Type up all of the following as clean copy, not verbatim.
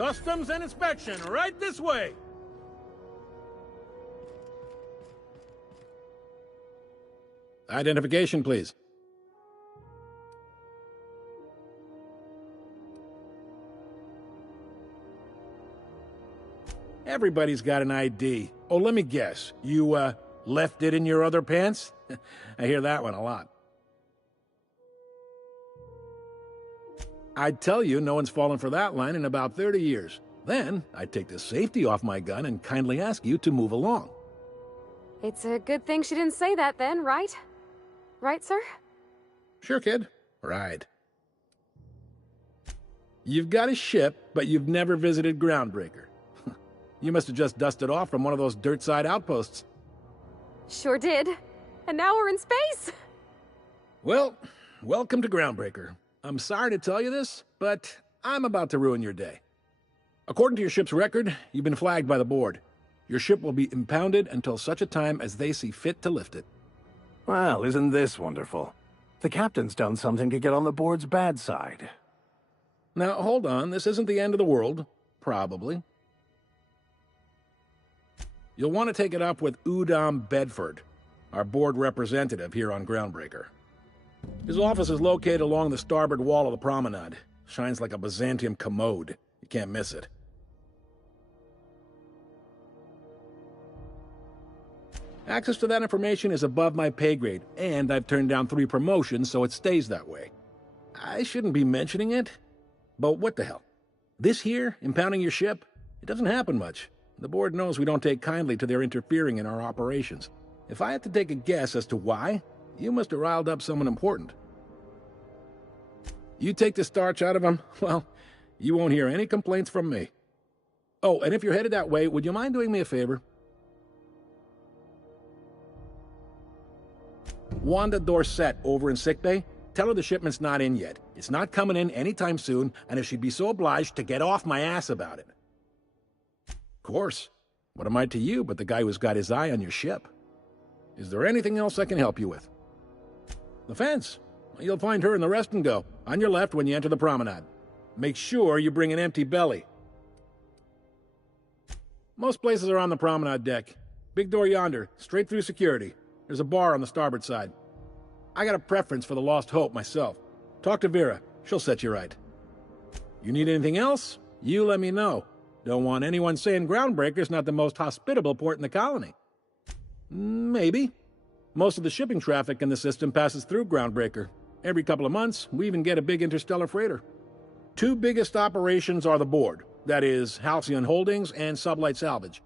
Customs and inspection, right this way! Identification, please. Everybody's got an ID. Oh, let me guess. You, left it in your other pants? I hear that one a lot. I'd tell you no one's fallen for that line in about 30 years. Then, I'd take the safety off my gun and kindly ask you to move along. It's a good thing she didn't say that then, right? Right, sir? Sure, kid. Right. You've got a ship, but you've never visited Groundbreaker. You must have just dusted off from one of those dirt-side outposts. Sure did. And now we're in space! Well, welcome to Groundbreaker. I'm sorry to tell you this, but I'm about to ruin your day. According to your ship's record, you've been flagged by the board. Your ship will be impounded until such a time as they see fit to lift it. Well, isn't this wonderful? The captain's done something to get on the board's bad side. Now, hold on. This isn't the end of the world. Probably. You'll want to take it up with Udom Bedford, our board representative here on Groundbreaker. His office is located along the starboard wall of the promenade. Shines like a Byzantium commode. You can't miss it. Access to that information is above my pay grade, and I've turned down 3 promotions, so it stays that way. I shouldn't be mentioning it, but what the hell? This here, impounding your ship, it doesn't happen much. The board knows we don't take kindly to their interfering in our operations. If I had to take a guess as to why, you must have riled up someone important. You take the starch out of them, well, you won't hear any complaints from me. Oh, and if you're headed that way, would you mind doing me a favor? Wanda Dorset over in sickbay, tell her the shipment's not in yet. It's not coming in anytime soon, and if she'd be so obliged to get off my ass about it. Of course. What am I to you but the guy who's got his eye on your ship? Is there anything else I can help you with? The fence. You'll find her in the rest and go, on your left when you enter the promenade. Make sure you bring an empty belly. Most places are on the promenade deck. Big door yonder, straight through security. There's a bar on the starboard side. I got a preference for the Lost Hope myself. Talk to Vera. She'll set you right. You need anything else? You let me know. Don't want anyone saying Groundbreaker's not the most hospitable port in the colony. Maybe. Most of the shipping traffic in the system passes through Groundbreaker. Every couple of months, we even get a big interstellar freighter. 2 biggest operations are the board. That is, Halcyon Holdings and Sublight Salvage.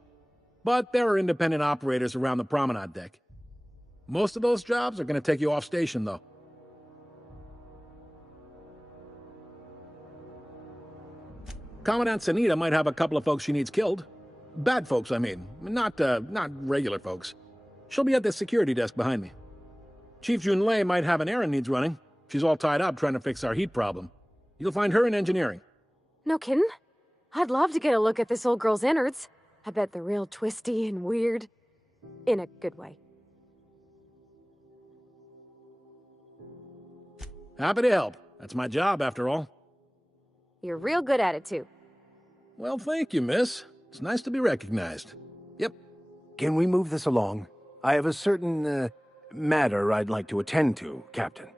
But there are independent operators around the promenade deck. Most of those jobs are going to take you off station, though. Commandant Sanita might have a couple of folks she needs killed. Bad folks, I mean. Not regular folks. She'll be at the security desk behind me. Chief Junlei might have an errand needs running. She's all tied up trying to fix our heat problem. You'll find her in engineering. No kidding? I'd love to get a look at this old girl's innards. I bet they're real twisty and weird. In a good way. Happy to help. That's my job, after all. You're real good at it, too. Well, thank you, miss. It's nice to be recognized. Yep. Can we move this along? I have a certain, matter I'd like to attend to, Captain.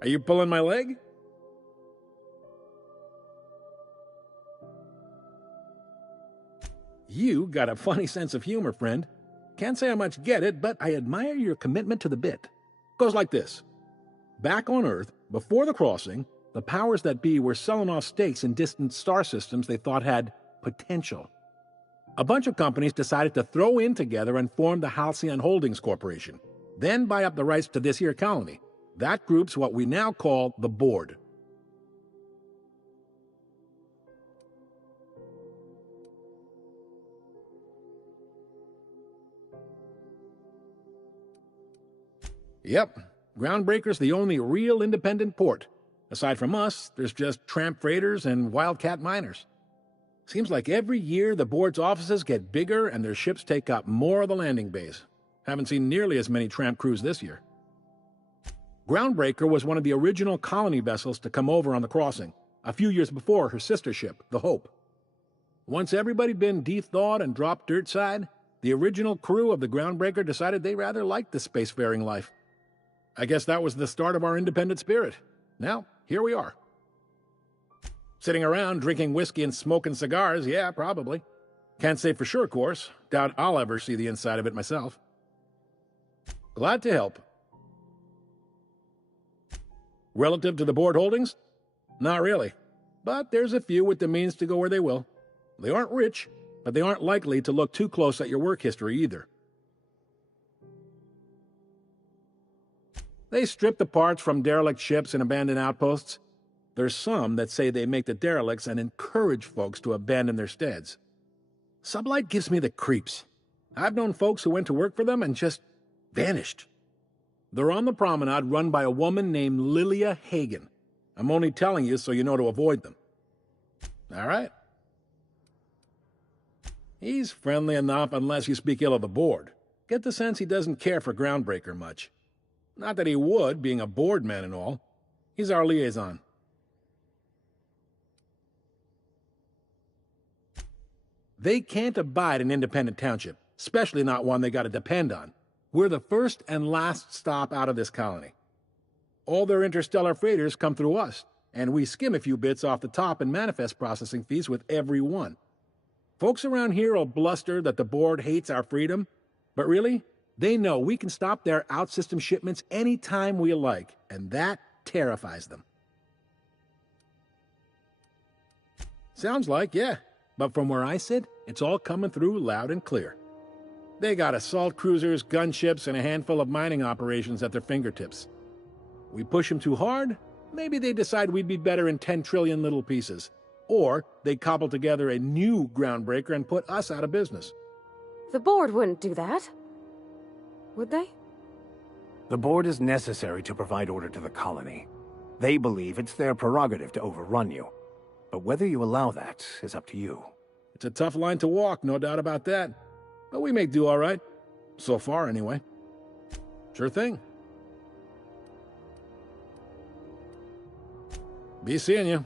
Are you pulling my leg? You got a funny sense of humor, friend. Can't say I much get it, but I admire your commitment to the bit. Goes like this. Back on Earth, before the crossing, the powers that be were selling off stakes in distant star systems they thought had potential. A bunch of companies decided to throw in together and form the Halcyon Holdings Corporation, then buy up the rights to this here colony. That group's what we now call the Board. Yep, Groundbreaker's the only real independent port. Aside from us, there's just tramp freighters and wildcat miners. Seems like every year the board's offices get bigger and their ships take up more of the landing bays. Haven't seen nearly as many tramp crews this year. Groundbreaker was one of the original colony vessels to come over on the crossing, a few years before her sister ship, the Hope. Once everybody'd been de-thawed and dropped dirtside, the original crew of the Groundbreaker decided they rather liked the spacefaring life. I guess that was the start of our independent spirit. Now, here we are. Sitting around drinking whiskey and smoking cigars, yeah, probably. Can't say for sure, of course. Doubt I'll ever see the inside of it myself. Glad to help. Relative to the board holdings? Not really. But there's a few with the means to go where they will. They aren't rich, but they aren't likely to look too close at your work history either. They strip the parts from derelict ships and abandoned outposts. There's some that say they make the derelicts and encourage folks to abandon their steads. Sublight gives me the creeps. I've known folks who went to work for them and just vanished. They're on the promenade run by a woman named Lilia Hagen. I'm only telling you so you know to avoid them. All right. He's friendly enough unless you speak ill of the board. Get the sense he doesn't care for Groundbreaker much. Not that he would, being a board man and all. He's our liaison. They can't abide an independent township, especially not one they gotta depend on. We're the first and last stop out of this colony. All their interstellar freighters come through us, and we skim a few bits off the top in manifest processing fees with every one. Folks around here will bluster that the board hates our freedom, but really, they know we can stop their out-system shipments any time we like, and that terrifies them. Sounds like, yeah. But from where I sit, it's all coming through loud and clear. They got assault cruisers, gunships, and a handful of mining operations at their fingertips. We push them too hard, maybe they decide we'd be better in 10 trillion little pieces. Or they cobble together a new Groundbreaker and put us out of business. The board wouldn't do that. Would they? The board is necessary to provide order to the colony. They believe it's their prerogative to overrun you. But whether you allow that is up to you. It's a tough line to walk, no doubt about that. But we may do all right. So far, anyway. Sure thing. Be seeing you.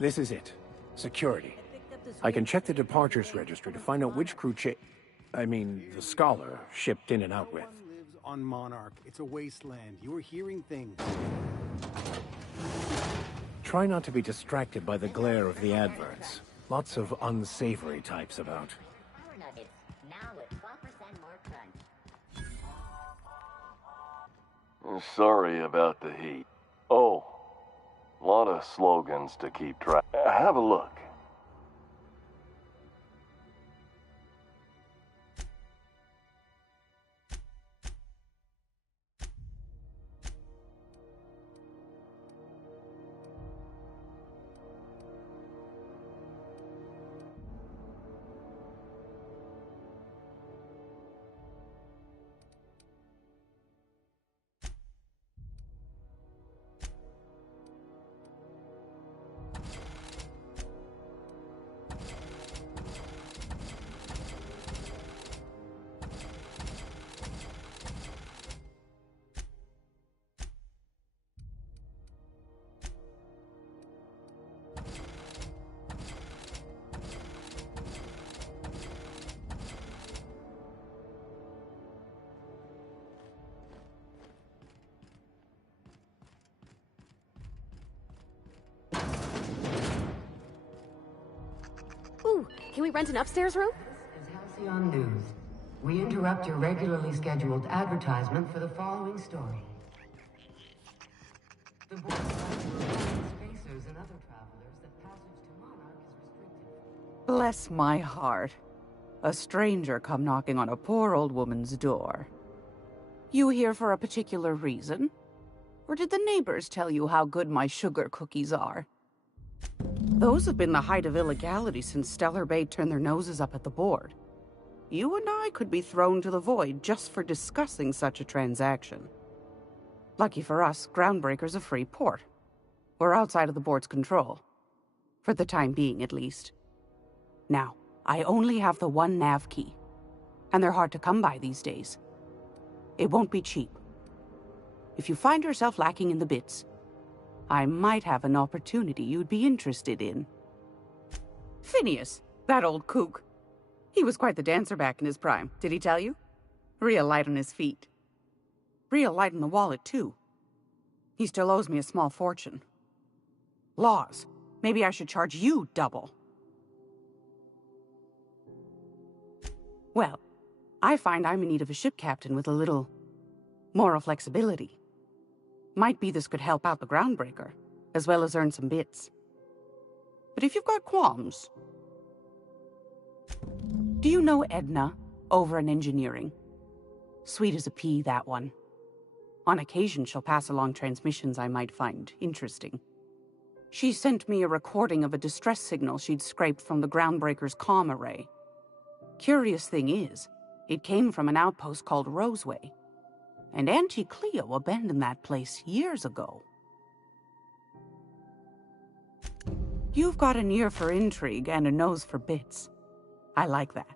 This is it. Security. I can check the departures registry to find out which crew the Scholar shipped in and out with. Lives on Monarch. It's a wasteland. You're hearing things. Try not to be distracted by the glare of the adverts. Lots of unsavory types about. Sorry about the heat. Oh, a lot of slogans to keep track. Have a look. Ooh, can we rent an upstairs room? This is Halcyon News. We interrupt your regularly scheduled advertisement for the following story. The board spacers and other travelers that passage to Monarch is restricted. Bless my heart. A stranger come knocking on a poor old woman's door. You here for a particular reason? Or did the neighbors tell you how good my sugar cookies are? Those have been the height of illegality since Stellar Bay turned their noses up at the board. You and I could be thrown to the void just for discussing such a transaction. Lucky for us, Groundbreaker's a free port. We're outside of the board's control. For the time being, at least. Now, I only have the one nav key. And they're hard to come by these days. It won't be cheap. If you find yourself lacking in the bits, I might have an opportunity you'd be interested in. Phineas, that old kook. He was quite the dancer back in his prime, did he tell you? Real light on his feet. Real light in the wallet, too. He still owes me a small fortune. Laws. Maybe I should charge you double. Well, I find I'm in need of a ship captain with a little moral flexibility. Might be this could help out the Groundbreaker, as well as earn some bits. But if you've got qualms... Do you know Edna, over in engineering? Sweet as a pea, that one. On occasion, she'll pass along transmissions I might find interesting. She sent me a recording of a distress signal she'd scraped from the Groundbreaker's comm array. Curious thing is, it came from an outpost called Roseway. And Auntie Cleo abandoned that place years ago. You've got an ear for intrigue and a nose for bits. I like that.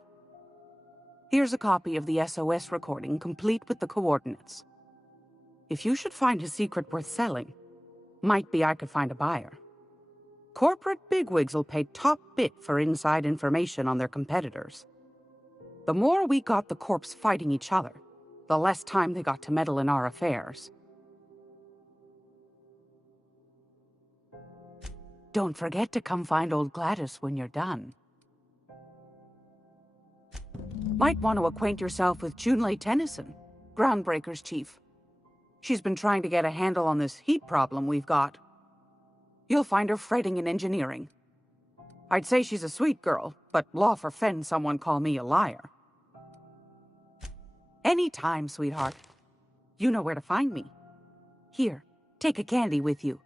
Here's a copy of the SOS recording, complete with the coordinates. If you should find a secret worth selling, might be I could find a buyer. Corporate bigwigs will pay top bit for inside information on their competitors. The more we got the corps fighting each other, the less time they got to meddle in our affairs. Don't forget to come find old Gladys when you're done. Might want to acquaint yourself with Junlei Tennyson, Groundbreaker's chief. She's been trying to get a handle on this heat problem we've got. You'll find her fretting in engineering. I'd say she's a sweet girl, but law forfend someone call me a liar. Anytime, sweetheart. You know where to find me. Here, take a candy with you.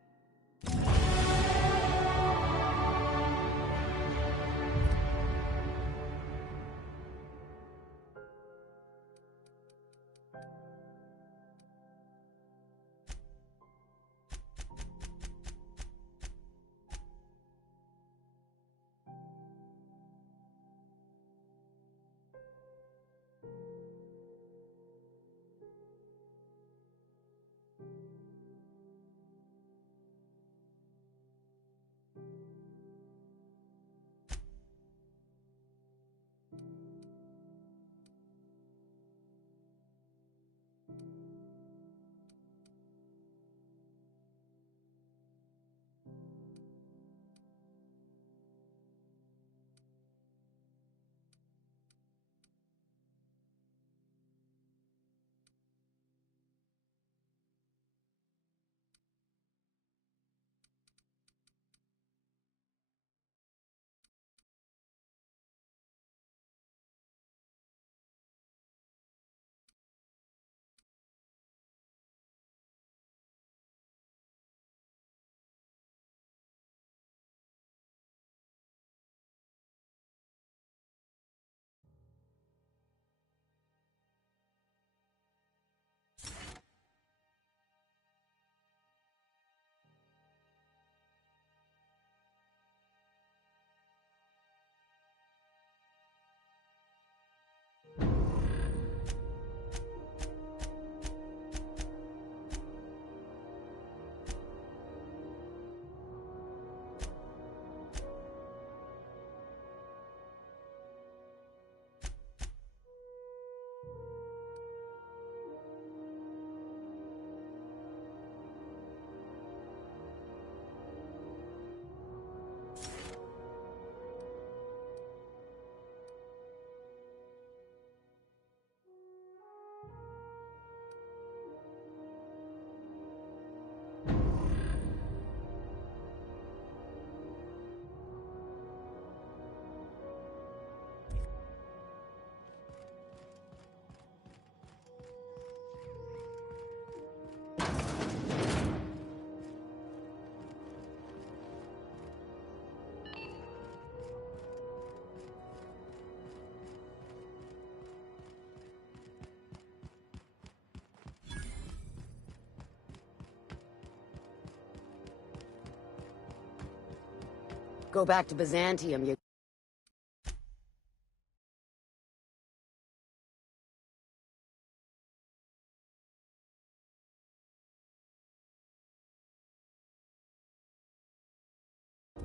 Go back to Byzantium, you...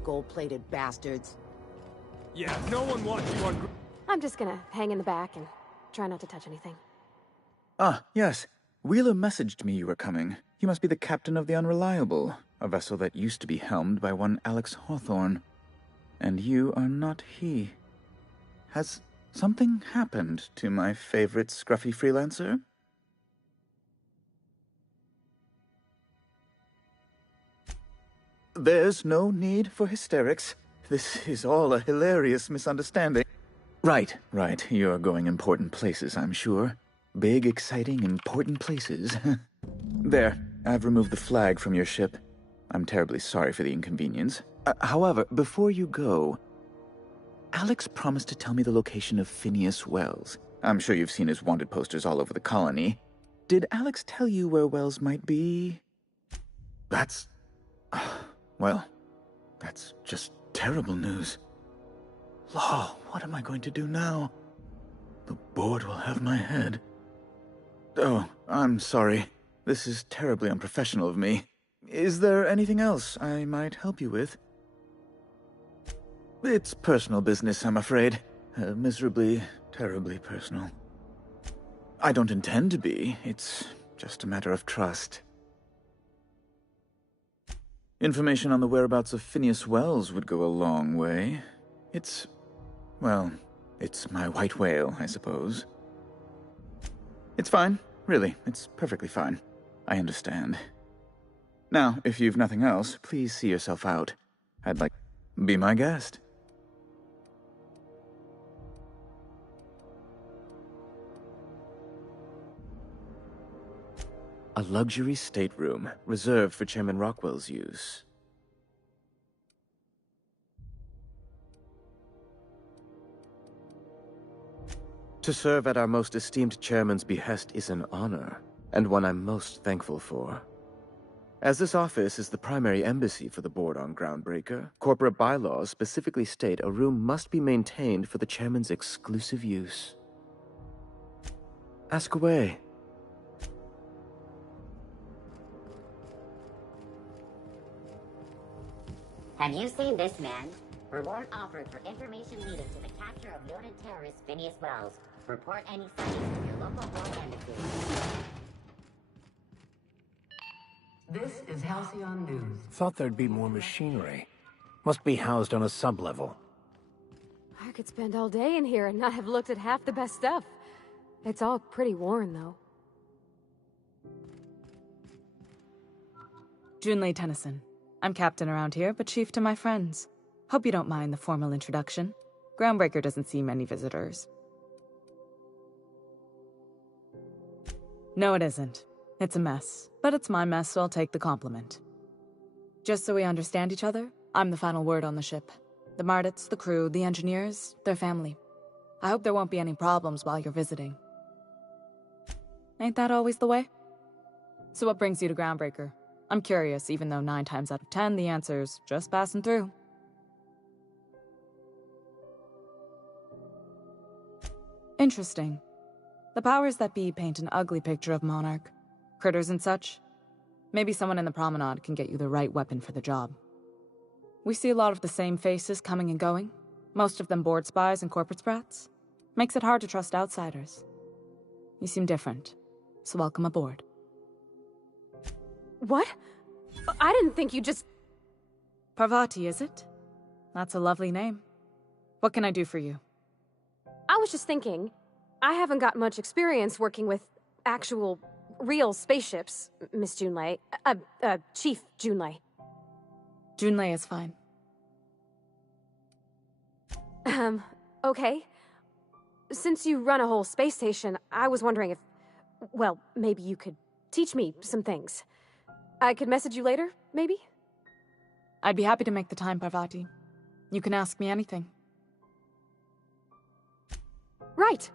Gold-plated bastards. Yeah, no one wants you on... I'm just gonna hang in the back and try not to touch anything. Ah, yes. Wheeler messaged me you were coming. He must be the captain of the Unreliable, a vessel that used to be helmed by one Alex Hawthorne. And you are not he. Has something happened to my favorite scruffy freelancer? There's no need for hysterics. This is all a hilarious misunderstanding. Right. You're going important places, I'm sure. Big, exciting, important places. There, I've removed the flag from your ship. I'm terribly sorry for the inconvenience. However, before you go, Alex promised to tell me the location of Phineas Wells. I'm sure you've seen his wanted posters all over the colony. Did Alex tell you where Wells might be? That's... well, that's just terrible news. Law, what am I going to do now? The board will have my head. Oh, I'm sorry. This is terribly unprofessional of me. Is there anything else I might help you with? It's personal business, I'm afraid. Miserably, terribly personal. I don't intend to be. It's just a matter of trust. Information on the whereabouts of Phineas Wells would go a long way. Well, it's my white whale, I suppose. It's fine. Really, it's perfectly fine. I understand. Now, if you've nothing else, please see yourself out. I'd like... be my guest. A luxury stateroom, reserved for Chairman Rockwell's use. To serve at our most esteemed chairman's behest is an honor, and one I'm most thankful for. As this office is the primary embassy for the board on Groundbreaker, corporate bylaws specifically state a room must be maintained for the chairman's exclusive use. Ask away. Have you seen this man? Reward offered for information leading to the capture of noted terrorist Phineas Wells. Report any sightings to your local board embassy. This is Halcyon News. Thought there'd be more machinery. Must be housed on a sublevel. I could spend all day in here and not have looked at half the best stuff. It's all pretty worn, though. Junlei Tennyson. I'm captain around here, but chief to my friends. Hope you don't mind the formal introduction. Groundbreaker doesn't see many visitors. No, it isn't. It's a mess. But it's my mess, so I'll take the compliment. Just so we understand each other, I'm the final word on the ship. The Mardits, the crew, the engineers, their family. I hope there won't be any problems while you're visiting. Ain't that always the way? So what brings you to Groundbreaker? I'm curious, even though 9 times out of 10 the answer's just passing through. Interesting. The powers that be paint an ugly picture of Monarch. Critters and such. Maybe someone in the promenade can get you the right weapon for the job. We see a lot of the same faces coming and going. Most of them board spies and corporate sprats. Makes it hard to trust outsiders. You seem different, so welcome aboard. What? I didn't think you just... Parvati, is it? That's a lovely name. What can I do for you? I was just thinking, I haven't got much experience working with actual, real spaceships, Miss Junlei. Chief Junlei. Junlei is fine. Okay. Since you run a whole space station, I was wondering if... well, maybe you could teach me some things. I could message you later, maybe? I'd be happy to make the time, Parvati. You can ask me anything. Right.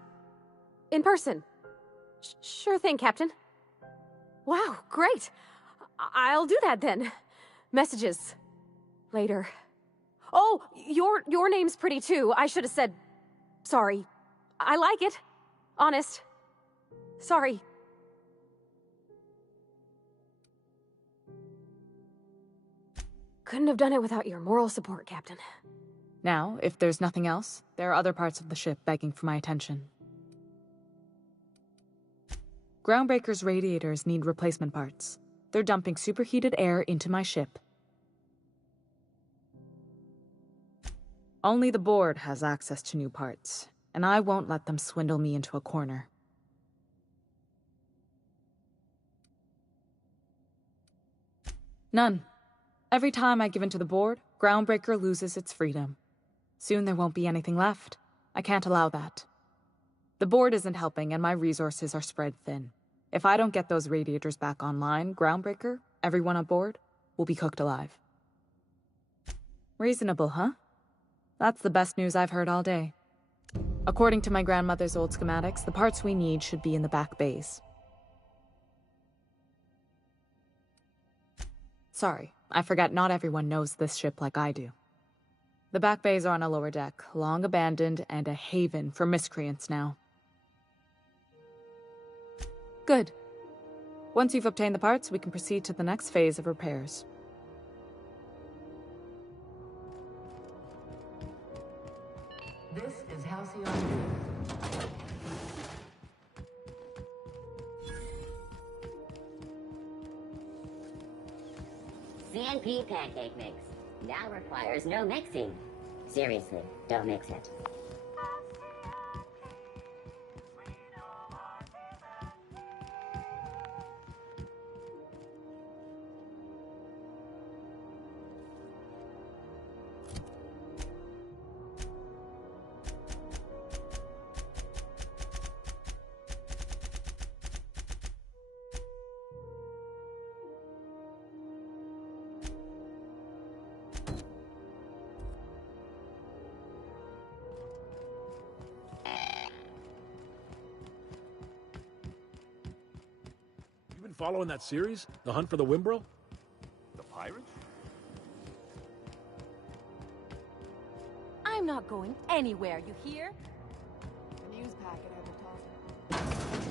In person. Sure thing, Captain. Wow, great. I'll do that then. Messages. Later. Oh, your name's pretty too. I should have said sorry. I like it. Honest. Sorry. Couldn't have done it without your moral support, Captain. Now, if there's nothing else, there are other parts of the ship begging for my attention. Groundbreaker's radiators need replacement parts. They're dumping superheated air into my ship. Only the board has access to new parts, and I won't let them swindle me into a corner. None. Every time I give in to the board, Groundbreaker loses its freedom. Soon there won't be anything left. I can't allow that. The board isn't helping, and my resources are spread thin. If I don't get those radiators back online, Groundbreaker, everyone aboard, will be cooked alive. Reasonable, huh? That's the best news I've heard all day. According to my grandmother's old schematics, the parts we need should be in the back bays. Sorry, I forgot not everyone knows this ship like I do. The back bays are on a lower deck, long abandoned and a haven for miscreants now. Good. Once you've obtained the parts, we can proceed to the next phase of repairs. This is Halcyon News. CNP pancake mix now requires no mixing. Seriously, don't mix it. Following that series? The Hunt for the Wimbrel? The pirates? I'm not going anywhere, you hear? News packet advertisement.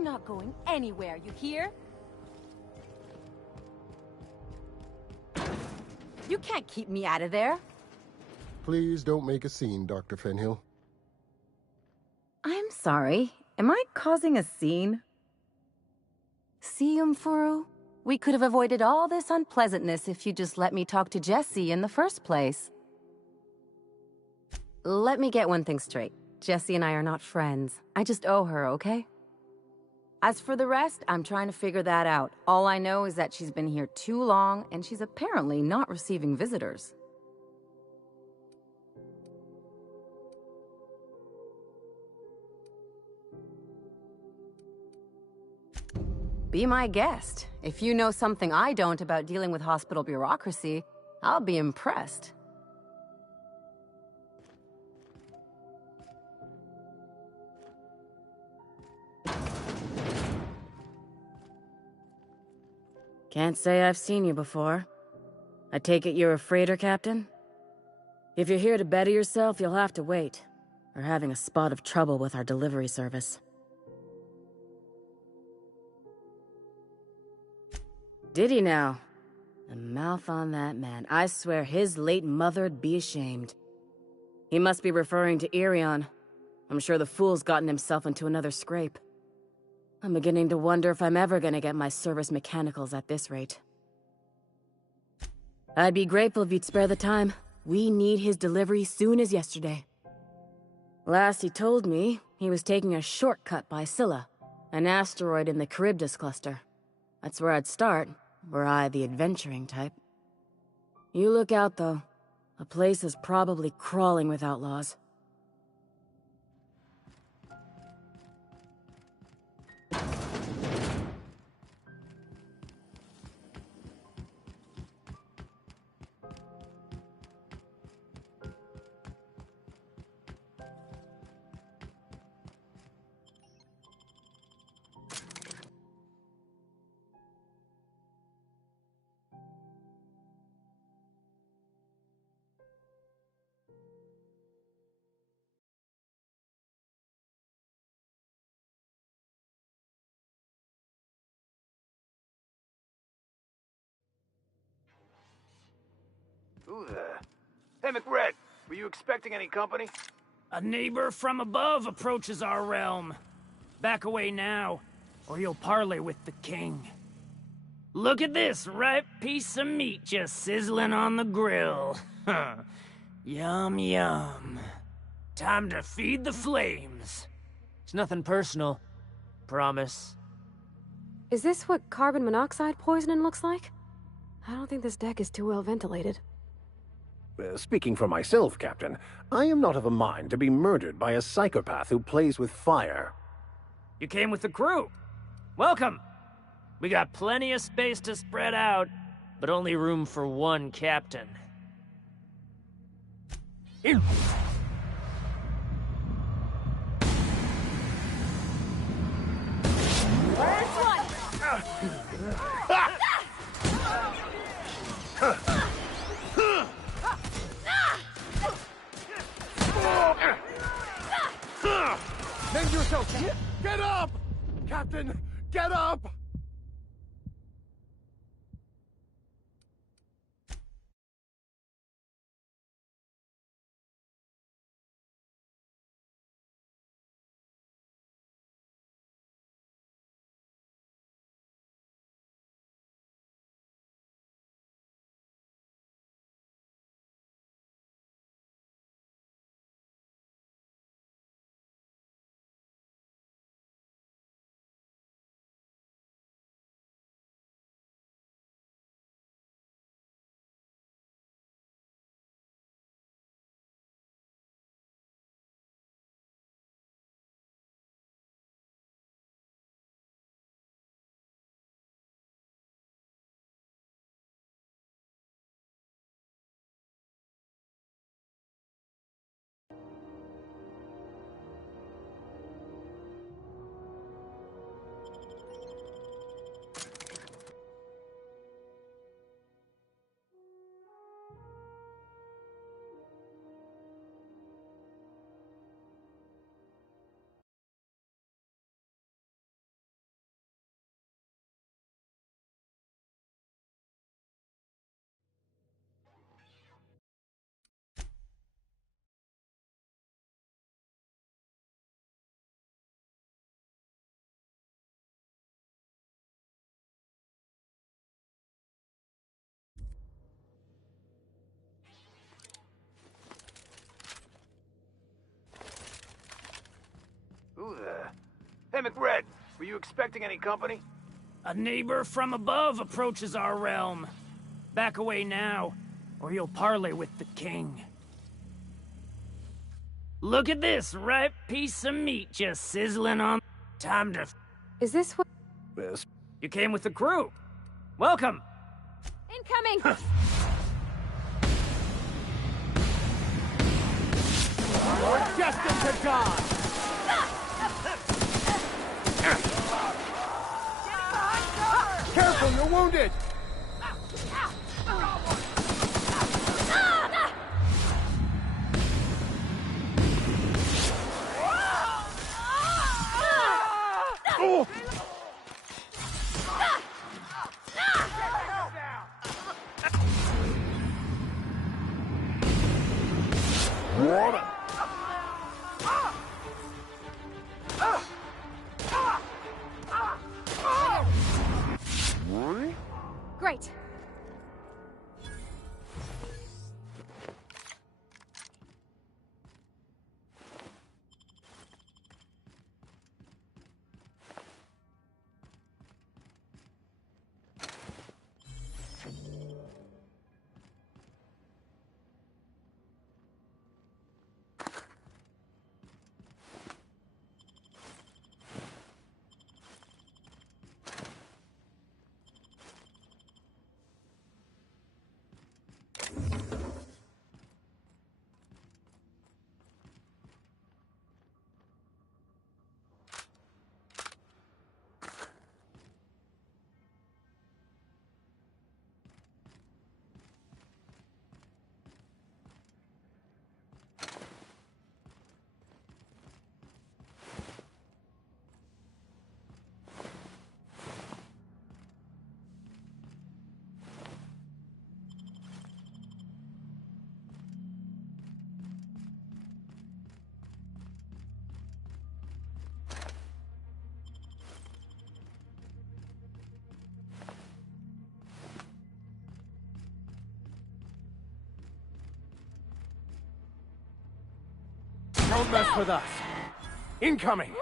I'm not going anywhere, you hear? You can't keep me out of there. Please don't make a scene, Dr. Fenhill. I'm sorry. Am I causing a scene? See, Umfuru? We could have avoided all this unpleasantness if you just let me talk to Jessie in the first place. Let me get one thing straight. Jessie and I are not friends. I just owe her, okay? As for the rest, I'm trying to figure that out. All I know is that she's been here too long, and she's apparently not receiving visitors. Be my guest. If you know something I don't about dealing with hospital bureaucracy, I'll be impressed. Can't say I've seen you before. I take it you're a freighter captain? If you're here to better yourself, you'll have to wait. We're having a spot of trouble with our delivery service. Did he now? The mouth on that man. I swear his late mother'd be ashamed. He must be referring to Irion. I'm sure the fool's gotten himself into another scrape. I'm beginning to wonder if I'm ever gonna get my service mechanicals at this rate. I'd be grateful if you'd spare the time. We need his delivery soon as yesterday. Last he told me, he was taking a shortcut by Scylla, an asteroid in the Charybdis cluster. That's where I'd start, were I the adventuring type. You look out, though. The place is probably crawling with outlaws. Who there? Hey, McRed, were you expecting any company? A neighbor from above approaches our realm. Back away now, or you'll parley with the king. Look at this ripe piece of meat just sizzling on the grill. Yum, yum. Time to feed the flames. It's nothing personal. Promise. Is this what carbon monoxide poisoning looks like? I don't think this deck is too well ventilated. Speaking for myself, Captain, I am not of a mind to be murdered by a psychopath who plays with fire. You came with the crew. Welcome. We got plenty of space to spread out, but only room for one captain. Mend yourself! Get up! Captain, get up! Hey, McRed, were you expecting any company? A neighbor from above approaches our realm. Back away now, or you'll parley with the king. Look at this ripe piece of meat just sizzling on... Time to... Is this what... Yes. You came with the crew. Welcome. Incoming! We're destined to die! Careful, you're wounded! Oh! What? Great. Don't mess with us. Incoming!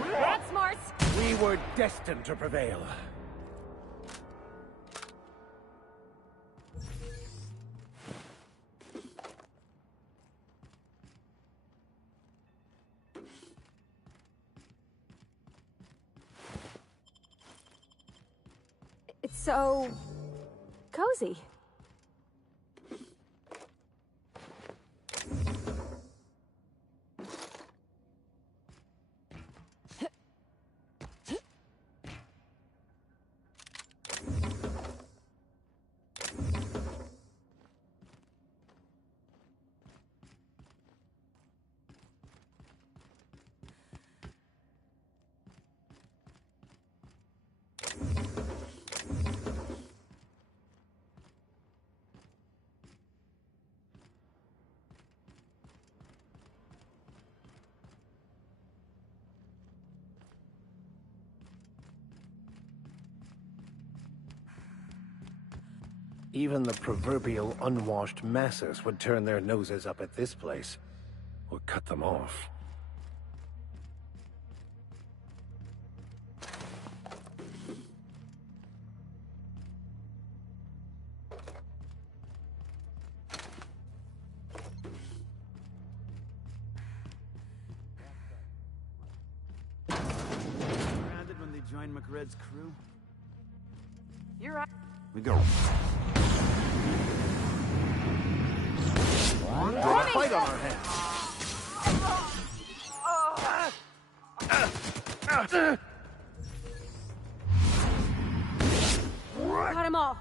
That's smart. We were destined to prevail. It's so... cozy. Even the proverbial unwashed masses would turn their noses up at this place, or cut them off. Grounded when they joined McRed's crew? You're right. We go. Got a fight on our hands. Cut him off.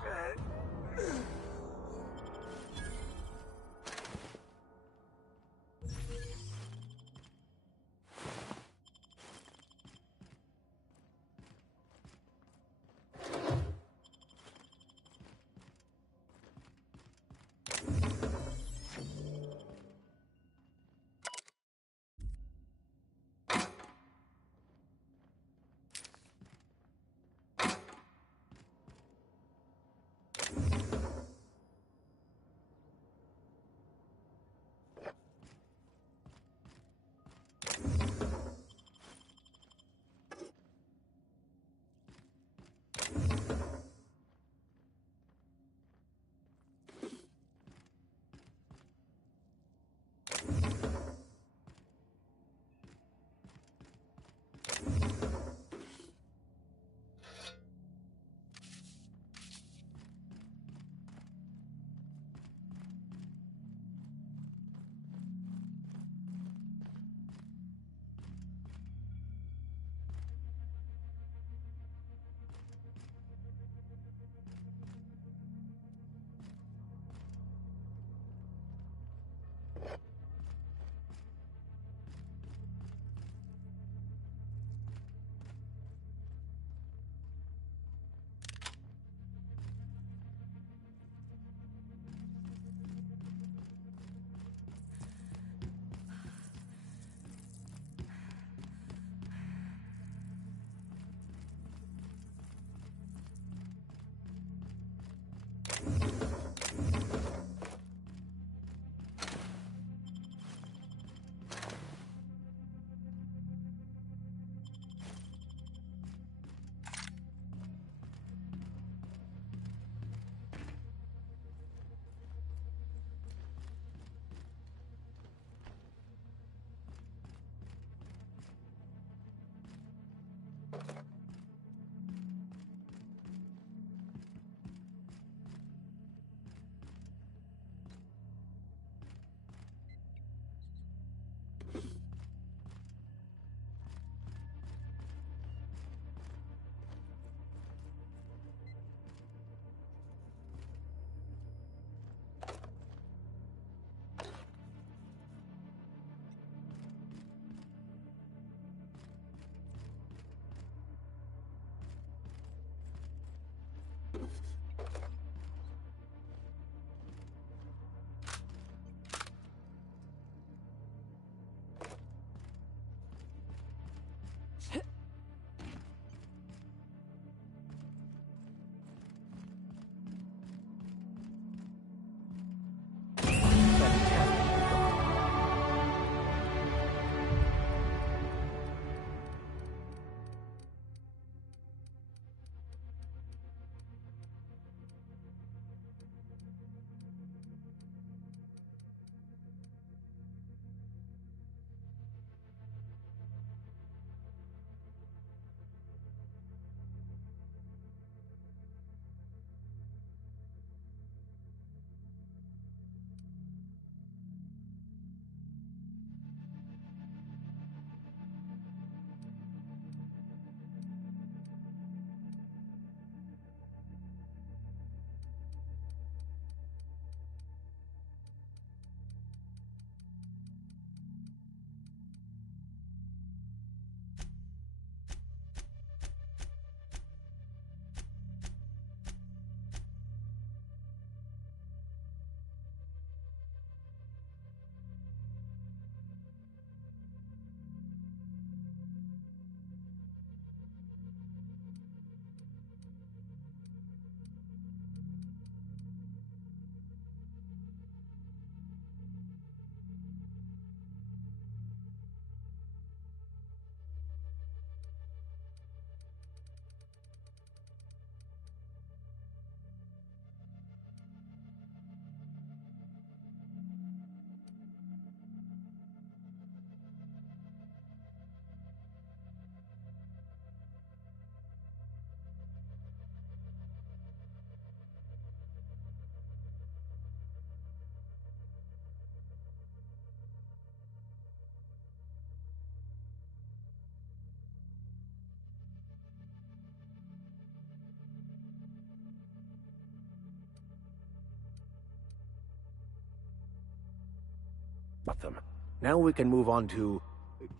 Them. Now we can move on to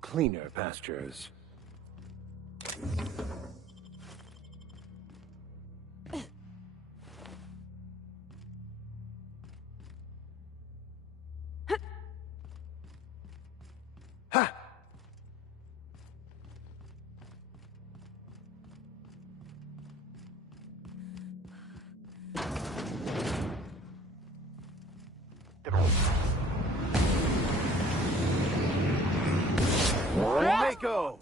cleaner pastures. Ha! Mako!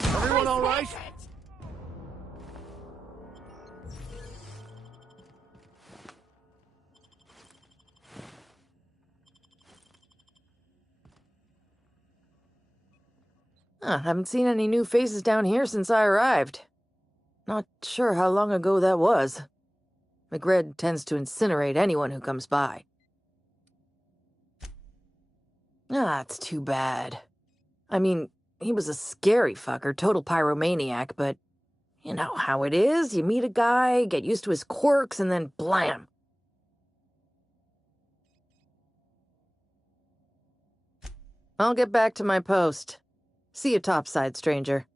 Everyone all right? Haven't seen any new faces down here since I arrived. Not sure how long ago that was. McRed tends to incinerate anyone who comes by. It's too bad. I mean, he was a scary fucker, total pyromaniac, but you know how it is. You meet a guy, get used to his quirks, and then blam! I'll get back to my post. See you topside, stranger.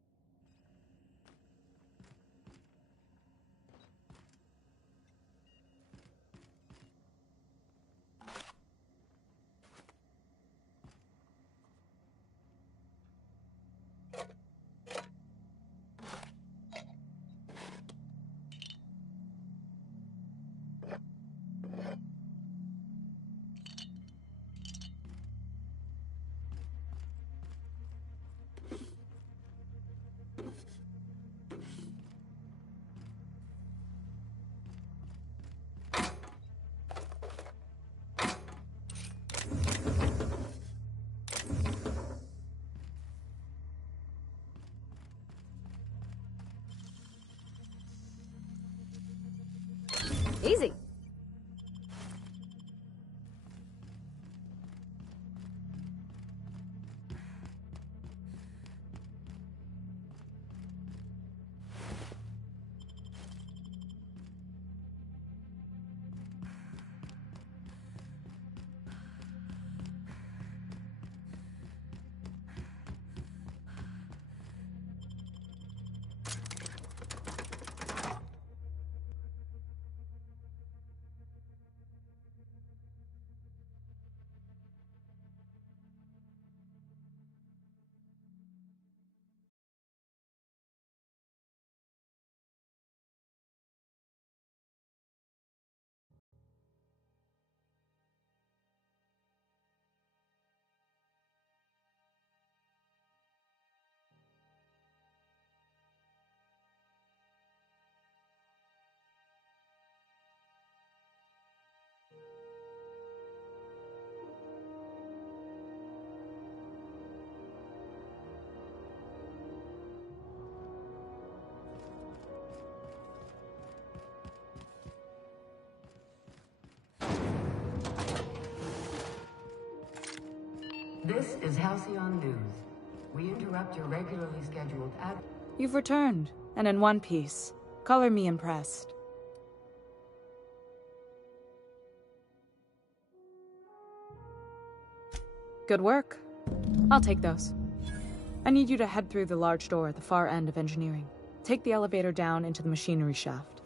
Easy. This is Halcyon News. We interrupt your regularly scheduled ad... You've returned, and in one piece. Color me impressed. Good work. I'll take those. I need you to head through the large door at the far end of engineering. Take the elevator down into the machinery shaft.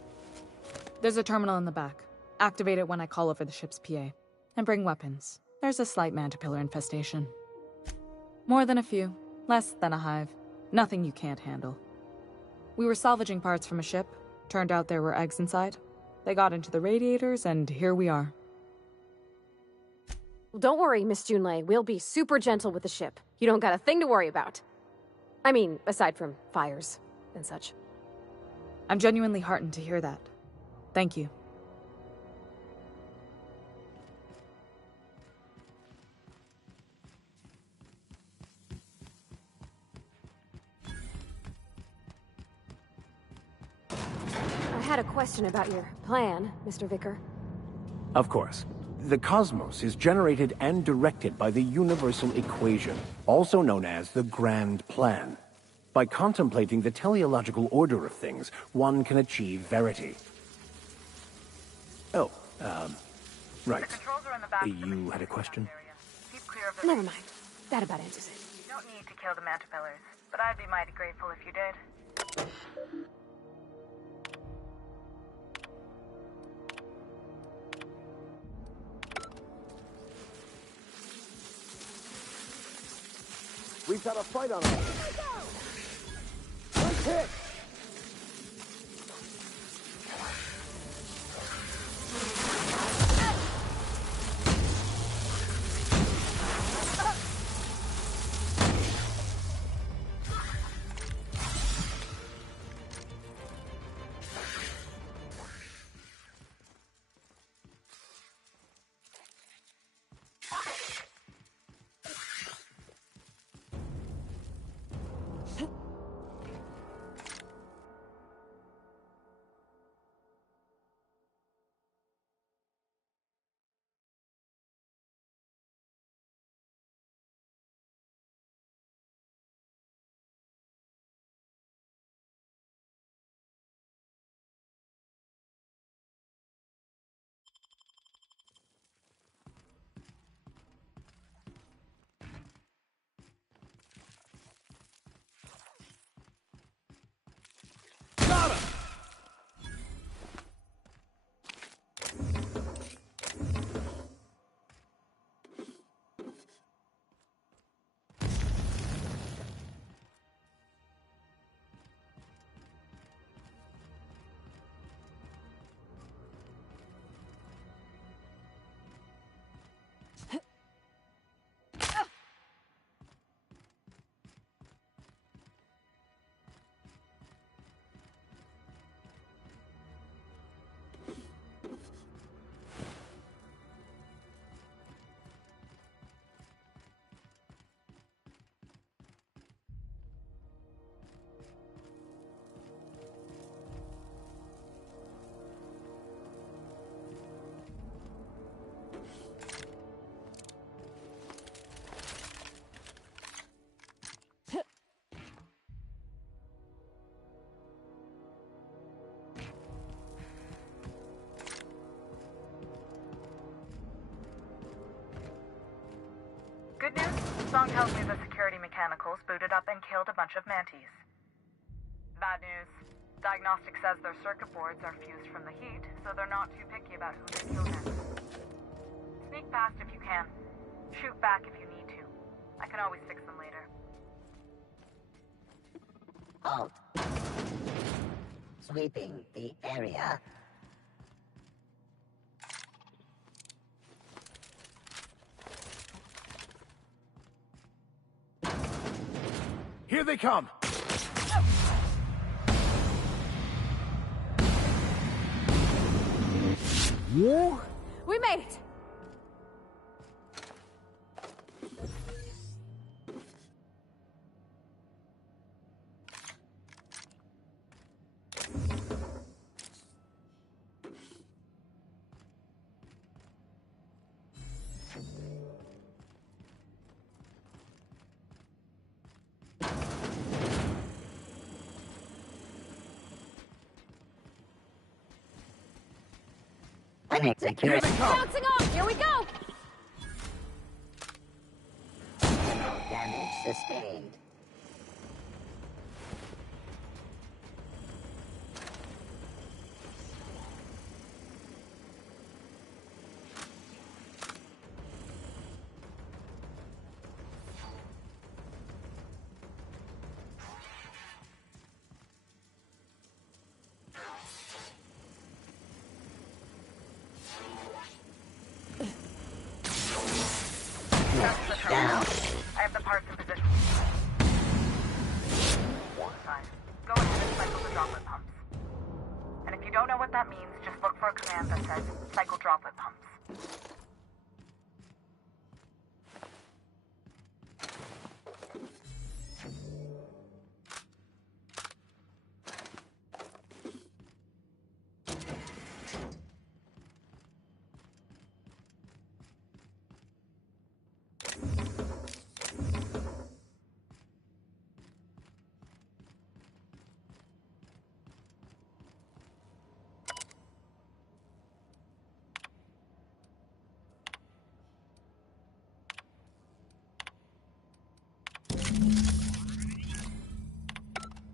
There's a terminal in the back. Activate it when I call over the ship's PA. And bring weapons. There's a slight Mantipillar infestation. More than a few. Less than a hive. Nothing you can't handle. We were salvaging parts from a ship. Turned out there were eggs inside. They got into the radiators, and here we are. Well, don't worry, Miss Junlei. We'll be super gentle with the ship. You don't got a thing to worry about. I mean, aside from fires and such. I'm genuinely heartened to hear that. Thank you. I had a question about your plan, Mr. Vicar. Of course. The cosmos is generated and directed by the Universal Equation, also known as the Grand Plan. By contemplating the teleological order of things, one can achieve verity. Oh, right. You had a question? Never mind. That about answers it. You don't need to kill the Mantipillars, but I'd be mighty grateful if you did. We've got a fight on our hands. Nice hit! tells me the security mechanicals booted up and killed a bunch of mantis. Bad news. Diagnostic says their circuit boards are fused from the heat, so they're not too picky about who they kill next. Sneak past if you can. Shoot back if you need to. I can always fix them later. Halt. Sweeping the area. Here they come! We made it! Security. Bouncing off! Here we go! Damage sustained. Down. I have the parts in position. Fine. Go ahead and cycle the droplet pumps. And if you don't know what that means, just look for a command that says cycle droplet pumps.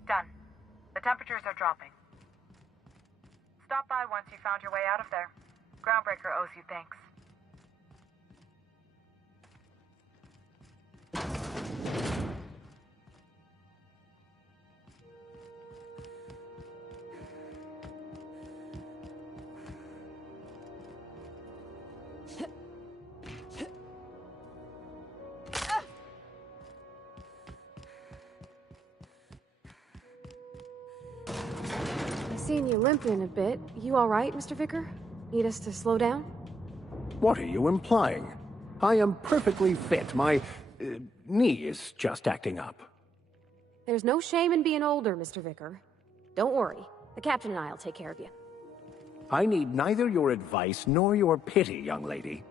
Done. The temperatures are dropping. Stop by once you found your way out of there. Groundbreaker owes you thanks. Seeing you limping a bit. You all right, Mr. Vicar? Need us to slow down? What are you implying? I am perfectly fit. My knee is just acting up. There's no shame in being older, Mr. Vicar. Don't worry. The captain and I'll take care of you. I need neither your advice nor your pity, young lady.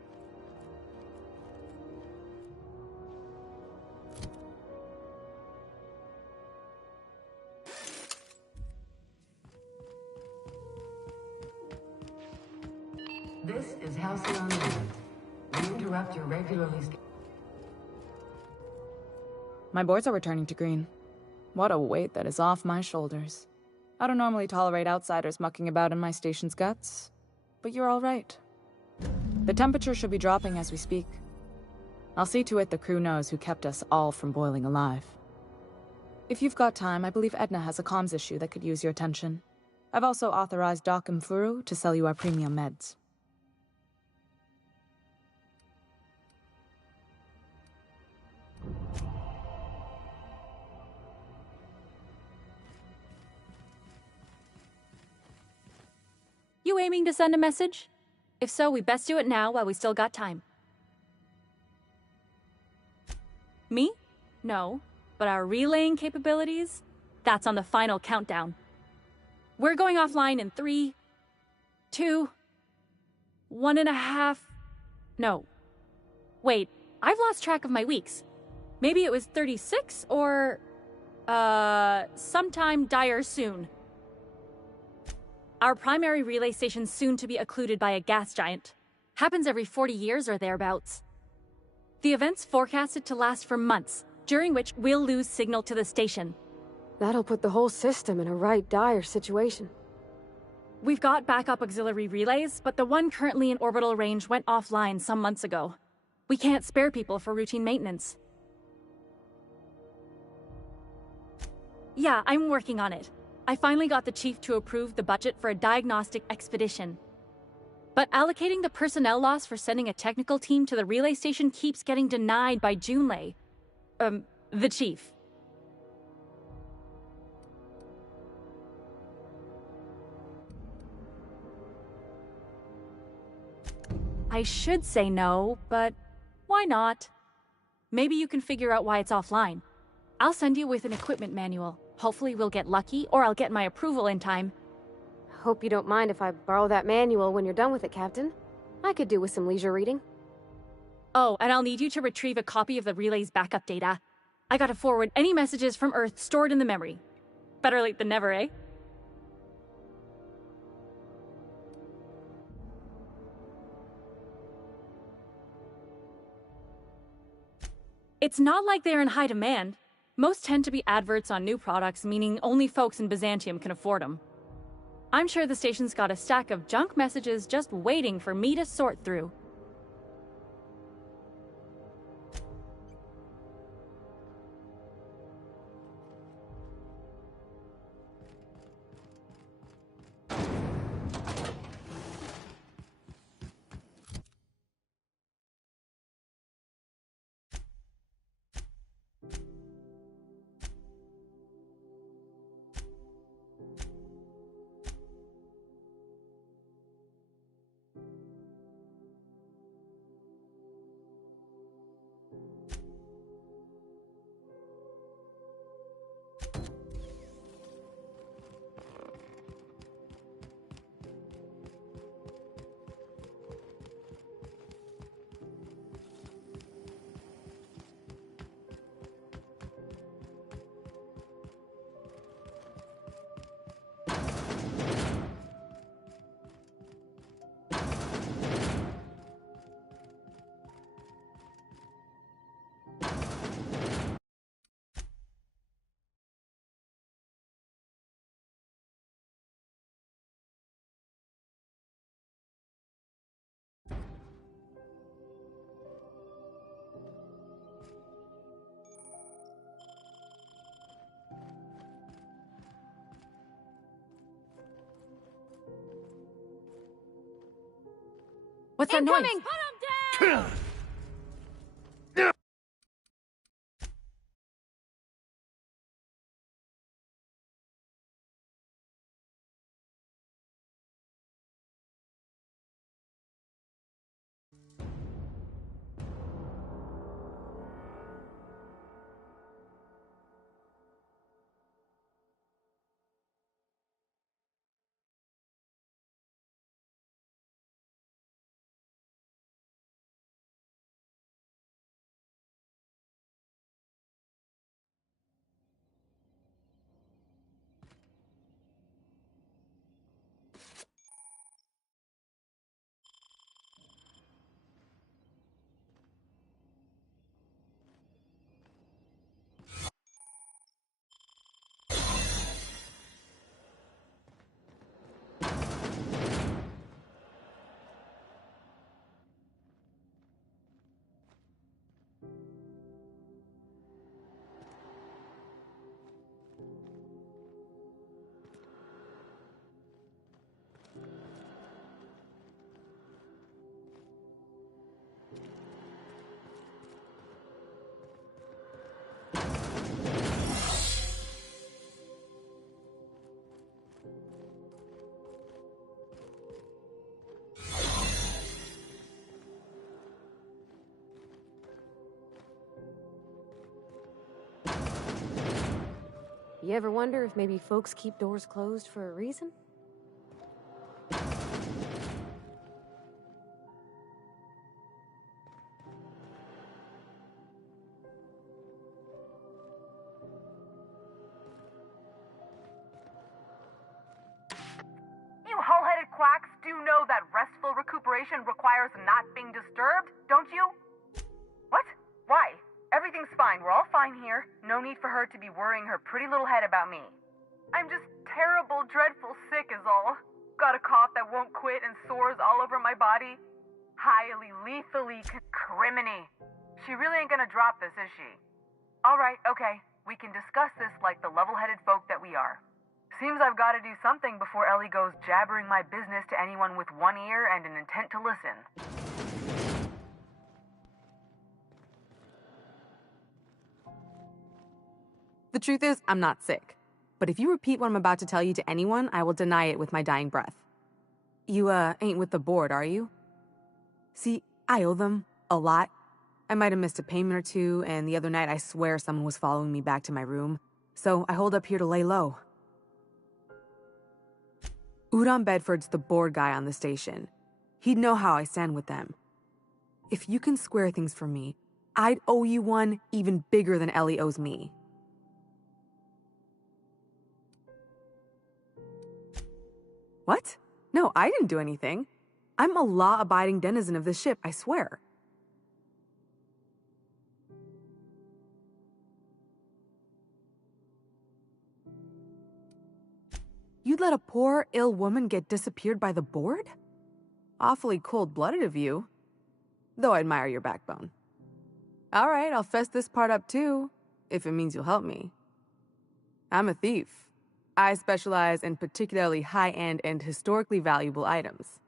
This is Halcyon Island. We interrupt your regularly scheduled... My boards are returning to green. What a weight that is off my shoulders. I don't normally tolerate outsiders mucking about in my station's guts, but you're all right. The temperature should be dropping as we speak. I'll see to it the crew knows who kept us all from boiling alive. If you've got time, I believe Edna has a comms issue that could use your attention. I've also authorized Doc and Furu to sell you our premium meds. You aiming to send a message? If so, we best do it now while we still got time. Me? No. But our relaying capabilities? That's on the final countdown. We're going offline in 3, 2, 1.5... No. Wait, I've lost track of my weeks. Maybe it was 36 or... sometime dire soon. Our primary relay station's soon to be occluded by a gas giant. Happens every 40 years or thereabouts. The event's forecasted to last for months, during which we'll lose signal to the station. That'll put the whole system in a right dire situation. We've got backup auxiliary relays, but the one currently in orbital range went offline some months ago. We can't spare people for routine maintenance. Yeah, I'm working on it. I finally got the chief to approve the budget for a diagnostic expedition. But allocating the personnel loss for sending a technical team to the relay station keeps getting denied by Junlei. The chief. I should say no, but why not? Maybe you can figure out why it's offline. I'll send you with an equipment manual. Hopefully we'll get lucky, or I'll get my approval in time. Hope you don't mind if I borrow that manual when you're done with it, Captain. I could do with some leisure reading. Oh, and I'll need you to retrieve a copy of the relay's backup data. I gotta forward any messages from Earth stored in the memory. Better late than never, eh? It's not like they're in high demand. Most tend to be adverts on new products, meaning only folks in Byzantium can afford them. I'm sure the station's got a stack of junk messages just waiting for me to sort through. What's that noise? Put 'em down! You ever wonder if maybe folks keep doors closed for a reason? You hull-headed quacks do know that restful recuperation requires not being disturbed, don't you? What? need for her to be worrying her pretty little head about me. I'm just terrible, dreadful sick is all. Got a cough that won't quit and sores all over my body. Highly, lethally criminy. She really ain't gonna drop this, is she? Alright, okay. We can discuss this like the level-headed folk that we are. Seems I've got to do something before Ellie goes jabbering my business to anyone with one ear and an intent to listen. The truth is, I'm not sick. But if you repeat what I'm about to tell you to anyone, I will deny it with my dying breath. You, ain't with the board, are you? See, I owe them a lot. I might have missed a payment or two, and the other night I swear someone was following me back to my room. So I hold up here to lay low. Udom Bedford's the board guy on the station. He'd know how I stand with them. If you can square things for me, I'd owe you one even bigger than Ellie owes me. What? No, I didn't do anything. I'm a law-abiding denizen of this ship, I swear. You'd let a poor, ill woman get disappeared by the board? Awfully cold-blooded of you. Though I admire your backbone. All right, I'll fess this part up too, if it means you'll help me. I'm a thief. I specialize in particularly high-end and historically valuable items.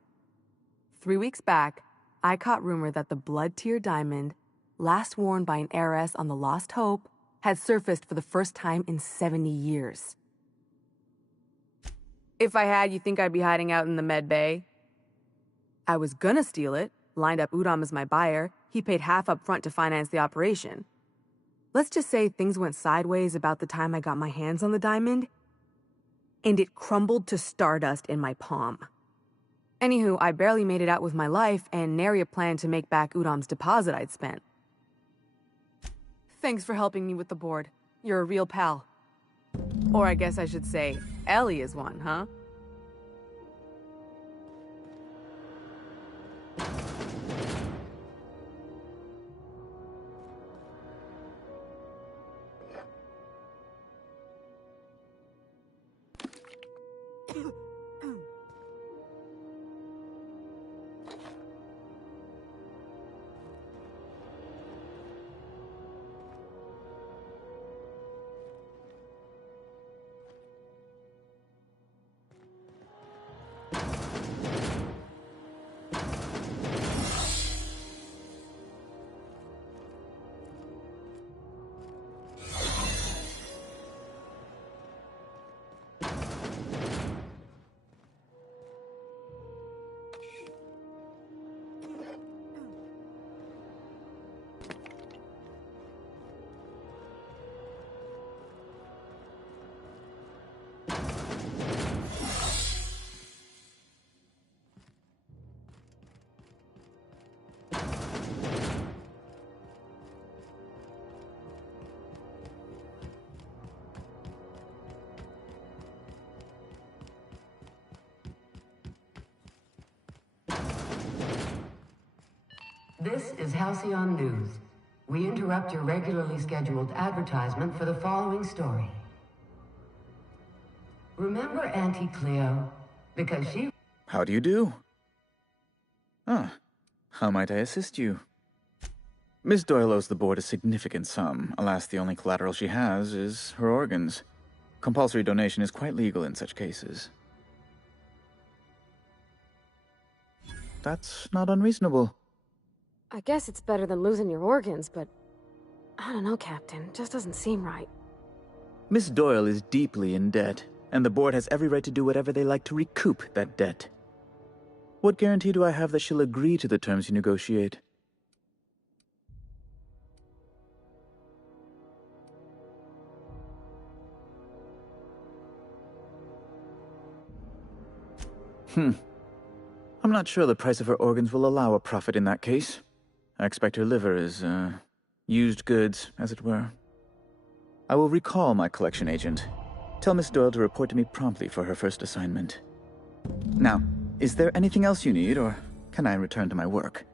3 weeks back, I caught rumor that the blood-tier diamond, last worn by an heiress on the Lost Hope, had surfaced for the first time in 70 years. If I had, you think I'd be hiding out in the med bay? I was gonna steal it, lined up Udom as my buyer. He paid half up front to finance the operation. Let's just say things went sideways about the time I got my hands on the diamond, and it crumbled to stardust in my palm. Anywho, I barely made it out with my life, and nary a plan to make back Udom's deposit I'd spent. Thanks for helping me with the board. You're a real pal. Or I guess I should say, Ellie is one, huh? This is Halcyon News. We interrupt your regularly scheduled advertisement for the following story. Remember Auntie Cleo? Because she... How do you do? Ah, how might I assist you? Miss Doyle owes the board a significant sum. Alas, the only collateral she has is her organs. Compulsory donation is quite legal in such cases. That's not unreasonable. I guess it's better than losing your organs, but... I don't know, Captain. Just doesn't seem right. Miss Doyle is deeply in debt, and the board has every right to do whatever they like to recoup that debt. What guarantee do I have that she'll agree to the terms you negotiate? I'm not sure the price of her organs will allow a profit in that case. I expect her liver is, used goods, as it were. I will recall my collection agent. Tell Miss Doyle to report to me promptly for her first assignment. Now, is there anything else you need, or can I return to my work?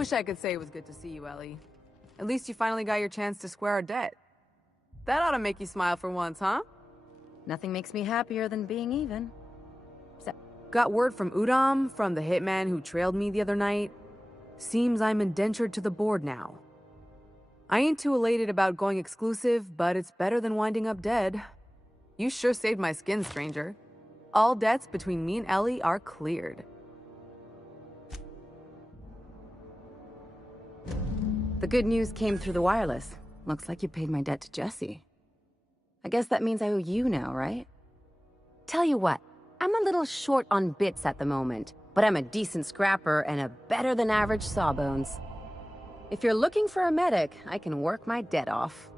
Wish I could say it was good to see you, Ellie. At least you finally got your chance to square our debt. That ought to make you smile for once, huh? Nothing makes me happier than being even. Got word from Udam, from the hitman who trailed me the other night. Seems I'm indentured to the board now. I ain't too elated about going exclusive, but it's better than winding up dead. You sure saved my skin, stranger. All debts between me and Ellie are cleared. The good news came through the wireless. Looks like you paid my debt to Jesse. I guess that means I owe you now, right? Tell you what, I'm a little short on bits at the moment, but I'm a decent scrapper and a better-than-average sawbones. If you're looking for a medic, I can work my debt off.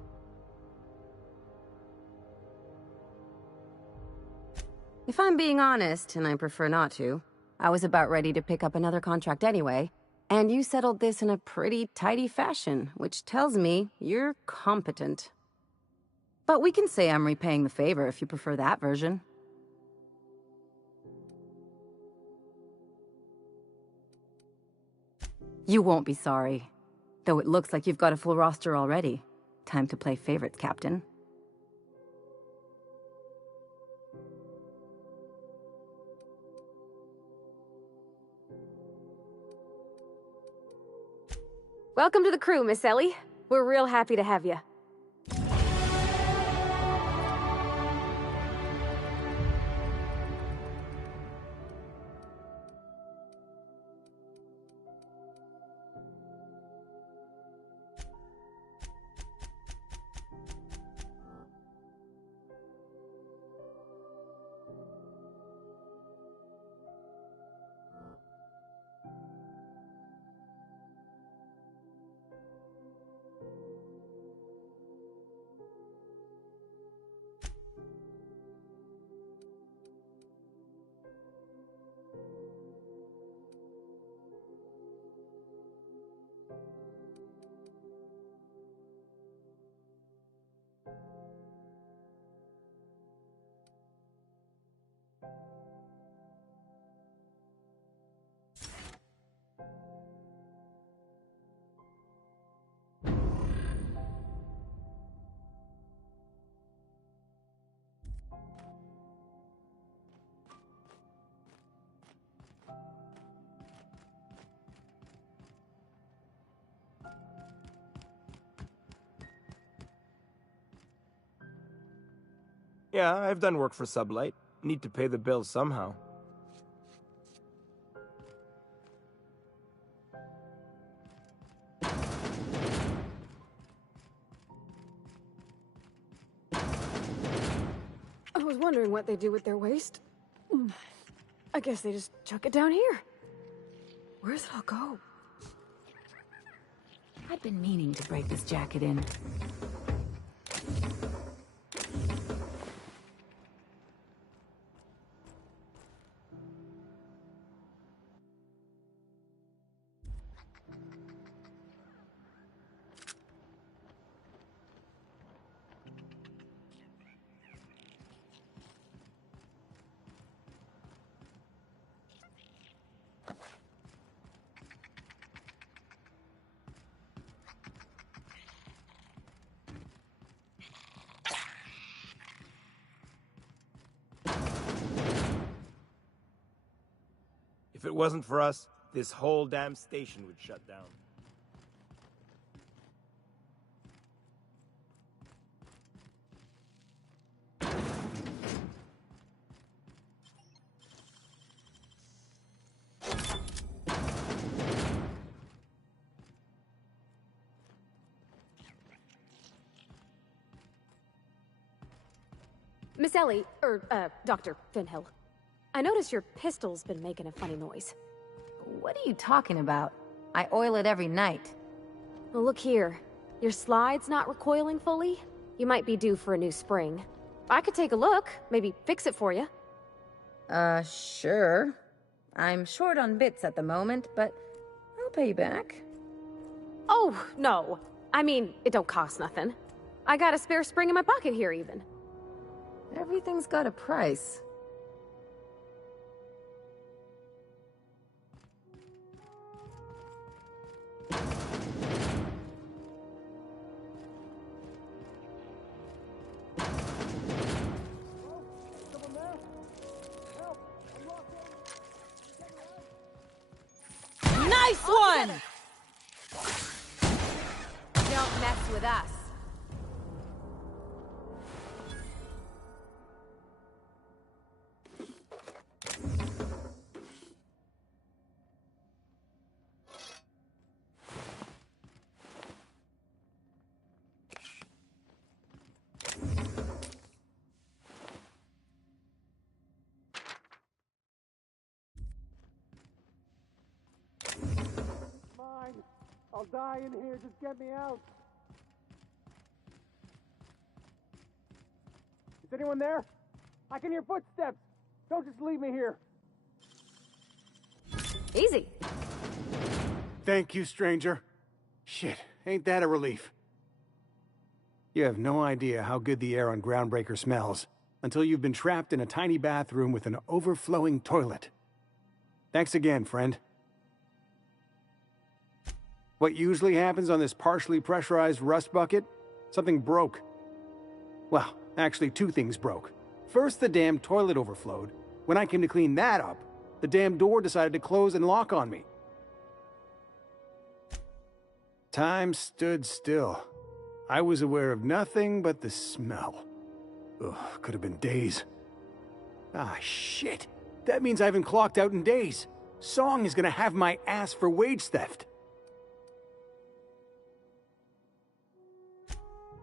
If I'm being honest, and I prefer not to, I was about ready to pick up another contract anyway, and you settled this in a pretty tidy fashion, which tells me you're competent. But we can say I'm repaying the favor if you prefer that version. You won't be sorry. Though it looks like you've got a full roster already. Time to play favorites, Captain. Welcome to the crew, Miss Ellie. We're real happy to have you. Yeah, I've done work for Sublight. Need to pay the bills somehow. I was wondering what they do with their waste. I guess they just chuck it down here. Where's it all go? I've been meaning to break this jacket in. If it wasn't for us, this whole damn station would shut down. Miss Ellie, Dr. Finhill. I notice your pistol's been making a funny noise. What are you talking about? I oil it every night. Well, look here. Your slide's not recoiling fully. You might be due for a new spring. I could take a look, maybe fix it for you. Sure. I'm short on bits at the moment, but I'll pay you back. Oh, no. I mean, it don't cost nothing. I got a spare spring in my pocket here, even. Everything's got a price. Nice one! Don't mess with us. Mine. I'll die in here. Just get me out. Is anyone there? I can hear footsteps. Don't just leave me here. Easy. Thank you, stranger. Shit, ain't that a relief? You have no idea how good the air on Groundbreaker smells until you've been trapped in a tiny bathroom with an overflowing toilet. Thanks again, friend. What usually happens on this partially pressurized rust bucket? Something broke. Well, actually 2 things broke. First, the damn toilet overflowed. When I came to clean that up, the damn door decided to close and lock on me. Time stood still. I was aware of nothing but the smell. Ugh, could have been days. Ah, shit. That means I haven't clocked out in days. Song is gonna have my ass for wage theft.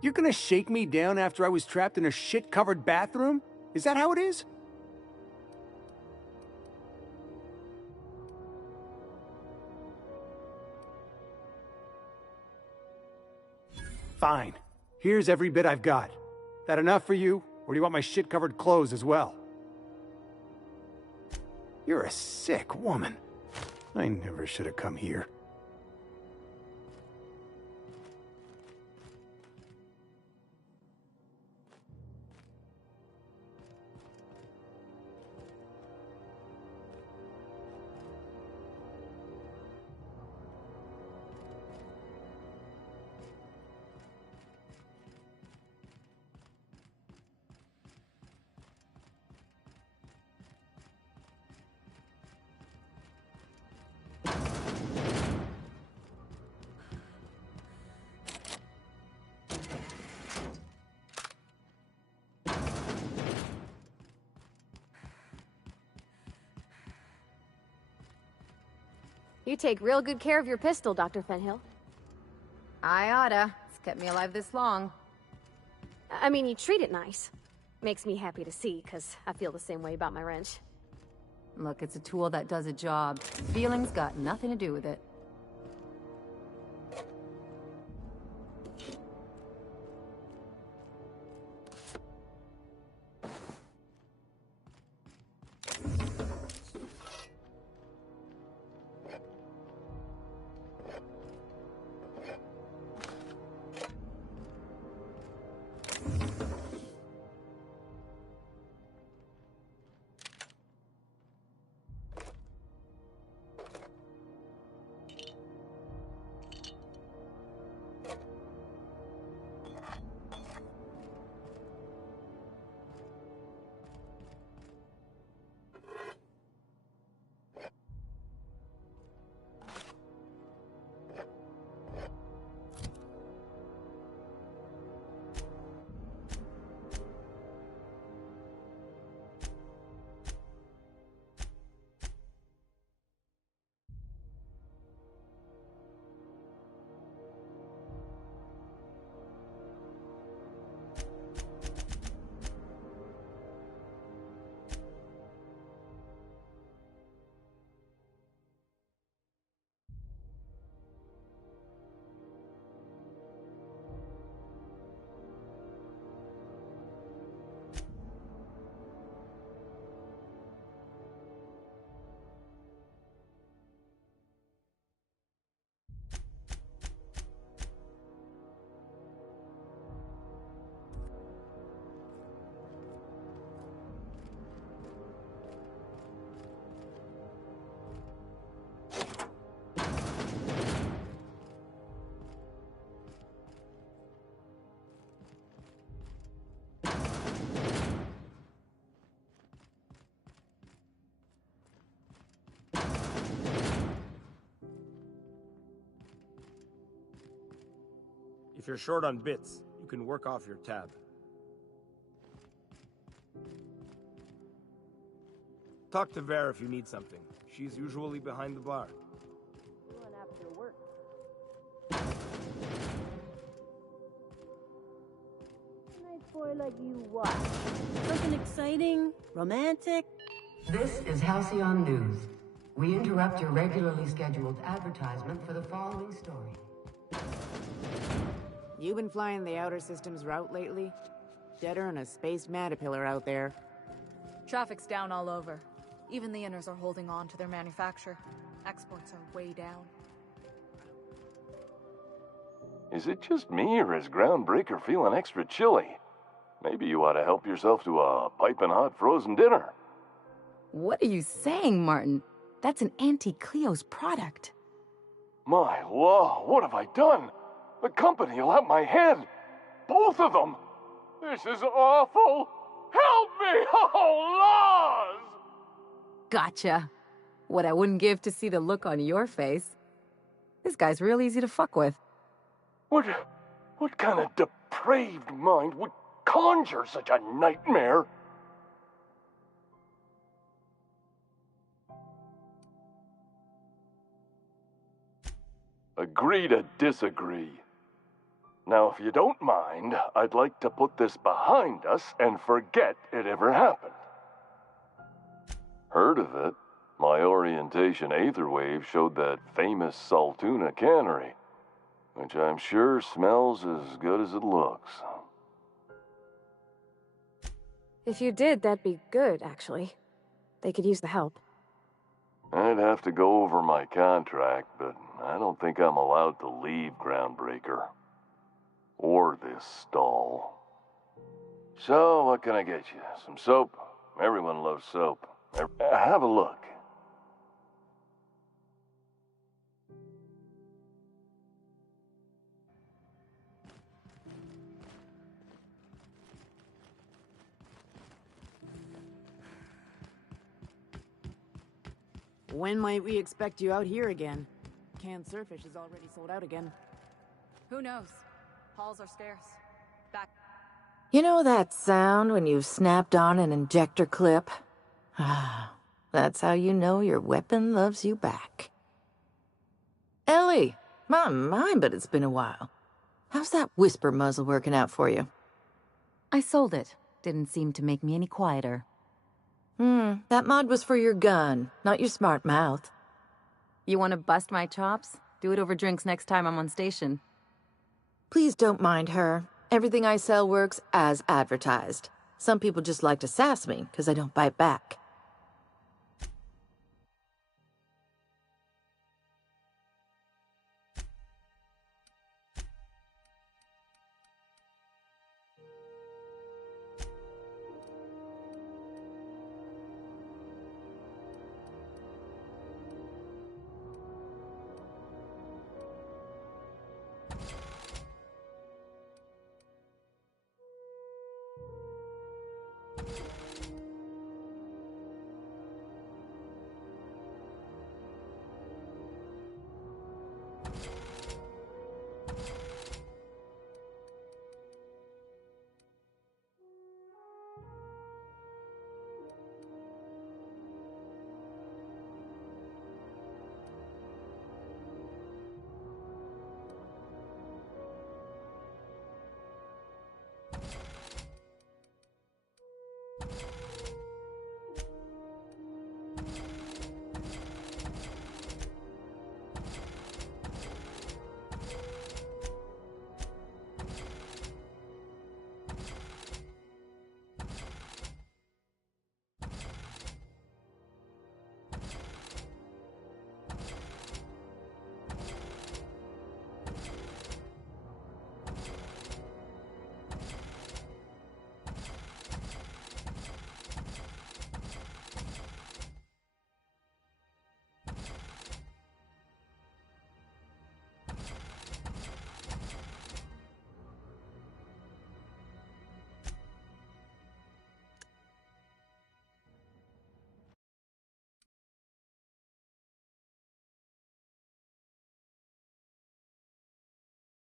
You're gonna shake me down after I was trapped in a shit-covered bathroom? Is that how it is? Fine. Here's every bit I've got. That enough for you, or do you want my shit-covered clothes as well? You're a sick woman. I never should have come here. You take real good care of your pistol, Dr. Fenhill. I oughta. It's kept me alive this long. I mean, you treat it nice. Makes me happy to see, because I feel the same way about my wrench. Look, it's a tool that does a job. Feelings got nothing to do with it. you're short on bits, you can work off your tab. Talk to Vera if you need something. She's usually behind the bar. After work. A nice boy like you what? Something exciting? Romantic? This is Halcyon News. We interrupt your regularly scheduled advertisement for the following story. You been flying the Outer Systems route lately? Deader than a space caterpillar out there. Traffic's down all over. Even the inners are holding on to their manufacture. Exports are way down. Is it just me, or is Groundbreaker feeling extra chilly? Maybe you ought to help yourself to a piping hot frozen dinner. What are you saying, Martin? That's an Auntie Cleo's product. My law, what have I done? The company will have my head. Both of them. This is awful. Help me! Oh, laws! Gotcha. What I wouldn't give to see the look on your face. This guy's real easy to fuck with. What kind of depraved mind would conjure such a nightmare? Agree to disagree. Now, if you don't mind, I'd like to put this behind us and forget it ever happened. Heard of it? My orientation aetherwave showed that famous Saltuna cannery, which I'm sure smells as good as it looks. If you did, that'd be good, actually. They could use the help. I'd have to go over my contract, but I don't think I'm allowed to leave Groundbreaker. Or this stall. So, what can I get you? Some soap? Everyone loves soap. Have a look. When might we expect you out here again? Canned surfish is already sold out again. Who knows? Halls are scarce. Back. You know that sound when you've snapped on an injector clip? Ah, that's how you know your weapon loves you back. Ellie, my, but it's been a while. How's that whisper muzzle working out for you? I sold it. Didn't seem to make me any quieter. That mod was for your gun, not your smart mouth. You want to bust my chops? Do it over drinks next time I'm on station. Please don't mind her. Everything I sell works as advertised. Some people just like to sass me because I don't bite back.